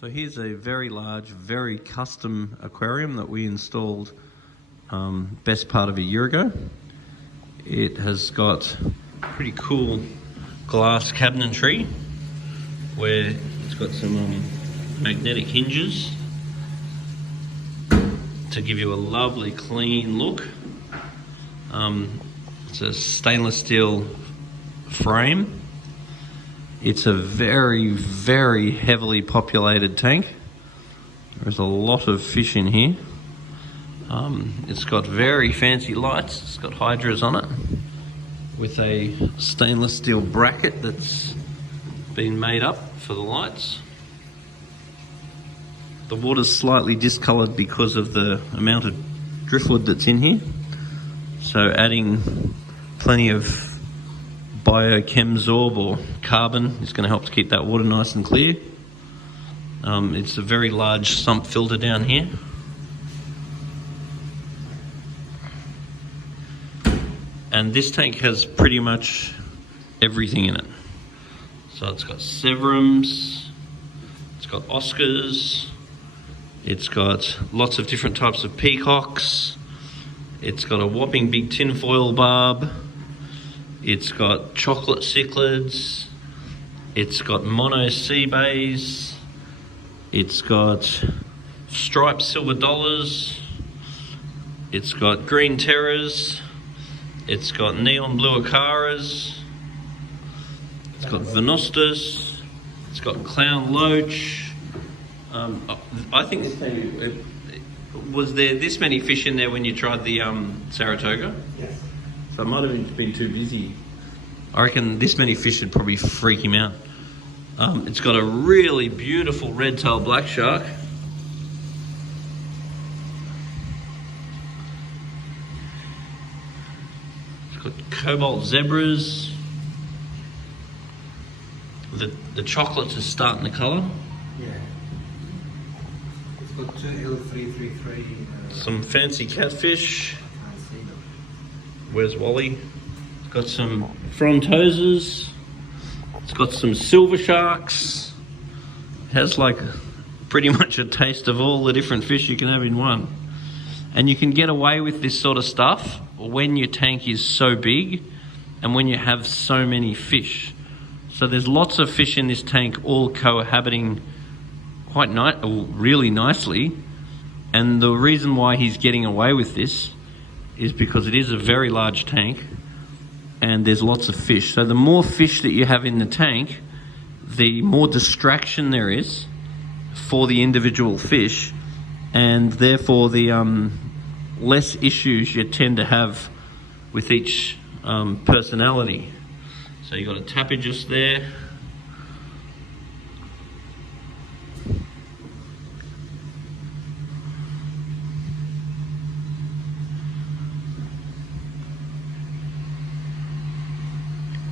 So here's a very large, very custom aquarium that we installed best part of a year ago. It has got pretty cool glass cabinetry where it's got some magnetic hinges to give you a lovely clean look. It's a stainless steel frame. It's a very, very heavily populated tank. There's a lot of fish in here. It's got very fancy lights. It's got hydras on it with a stainless steel bracket that's been made up for the lights. The water's slightly discoloured because of the amount of driftwood that's in here. So adding plenty of biochem-zorb or carbon is going to help to keep that water nice and clear. It's a very large sump filter down here. And this tank has pretty much everything in it. So it's got severums, it's got Oscars, it's got lots of different types of peacocks, it's got a whopping big tinfoil barb, it's got chocolate cichlids, it's got mono sea bays, it's got striped silver dollars, it's got green terrors, it's got neon blue acaras, it's got venostas, it's got clown loach. I think this thing, was there this many fish in there when you tried the Saratoga? Yes. So it might have been too busy. I reckon this many fish would probably freak him out. It's got a really beautiful red-tailed black shark. It's got cobalt zebras. The chocolates are starting to colour. Yeah. It's got 2L333. Some fancy catfish. Where's Wally? It's got some frontoses. It's got some silver sharks. It has like pretty much a taste of all the different fish you can have in one. And you can get away with this sort of stuff when your tank is so big and when you have so many fish. So there's lots of fish in this tank all cohabiting quite really nicely. And the reason why he's getting away with this is because it is a very large tank and there's lots of fish. So the more fish that you have in the tank, the more distraction there is for the individual fish, and therefore the less issues you tend to have with each personality. So you've got a tapajus there.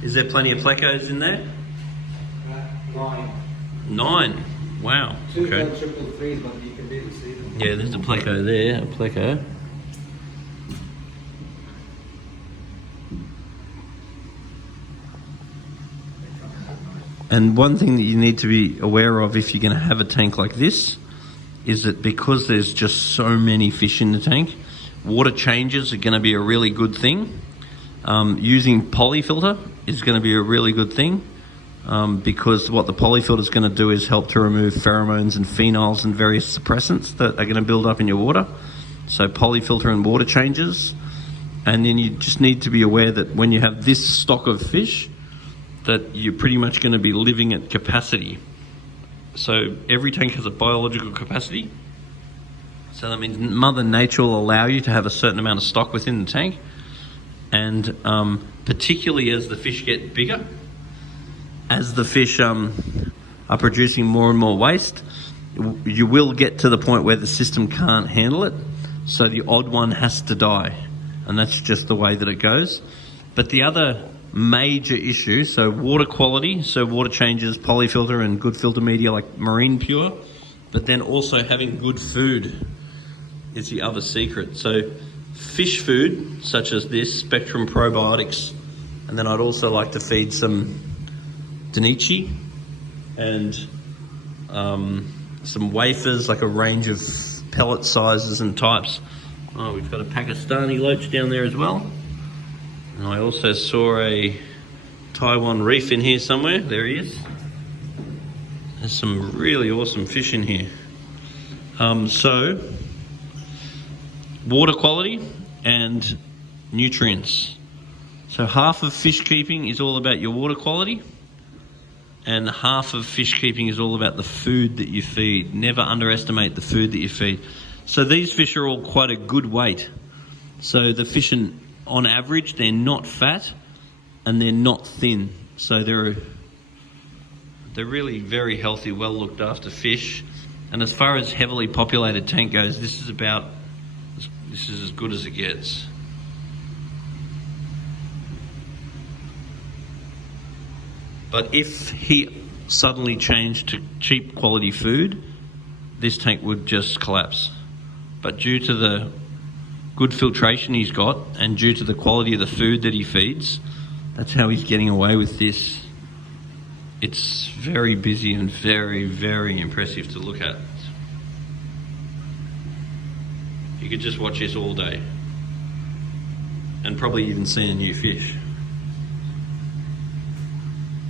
Is there plenty of plecos in there? 9. 9? Wow. Two Okay. triple threes, but you can barely see them. Yeah, there's a pleco there, a pleco. And one thing that you need to be aware of if you're going to have a tank like this is that because there's just so many fish in the tank, water changes are going to be a really good thing. Using polyfilter is going to be a really good thing because what the polyfilter is going to do is help to remove pheromones and phenols and various suppressants that are going to build up in your water. So polyfilter and water changes. And then you just need to be aware that when you have this stock of fish, that you're pretty much going to be living at capacity. So every tank has a biological capacity. So that means Mother Nature will allow you to have a certain amount of stock within the tank. And particularly as the fish get bigger, as the fish are producing more and more waste, you will get to the point where the system can't handle it. So the odd one has to die. And that's just the way that it goes. But the other major issue, so water quality, so water changes, polyfilter and good filter media like Marine Pure, but then also having good food is the other secret. So fish food, such as this, Spectrum Probiotics, and then I'd also like to feed some Denichi and some wafers, like a range of pellet sizes and types. Oh, we've got a Pakistani loach down there as well. And I also saw a Taiwan reef in here somewhere. There he is. There's some really awesome fish in here. So, water quality and nutrients. So half of fish keeping is all about your water quality, and half of fish keeping is all about the food that you feed. Never underestimate the food that you feed. So these fish are all quite a good weight. So the fish, on average, they're not fat and they're not thin. So they're really very healthy, well looked after fish. And as far as heavily populated tank goes, this is as good as it gets. But if he suddenly changed to cheap quality food, this tank would just collapse. But due to the good filtration he's got and due to the quality of the food that he feeds, that's how he's getting away with this. It's very busy and very, very impressive to look at. You could just watch this all day and probably even see a new fish.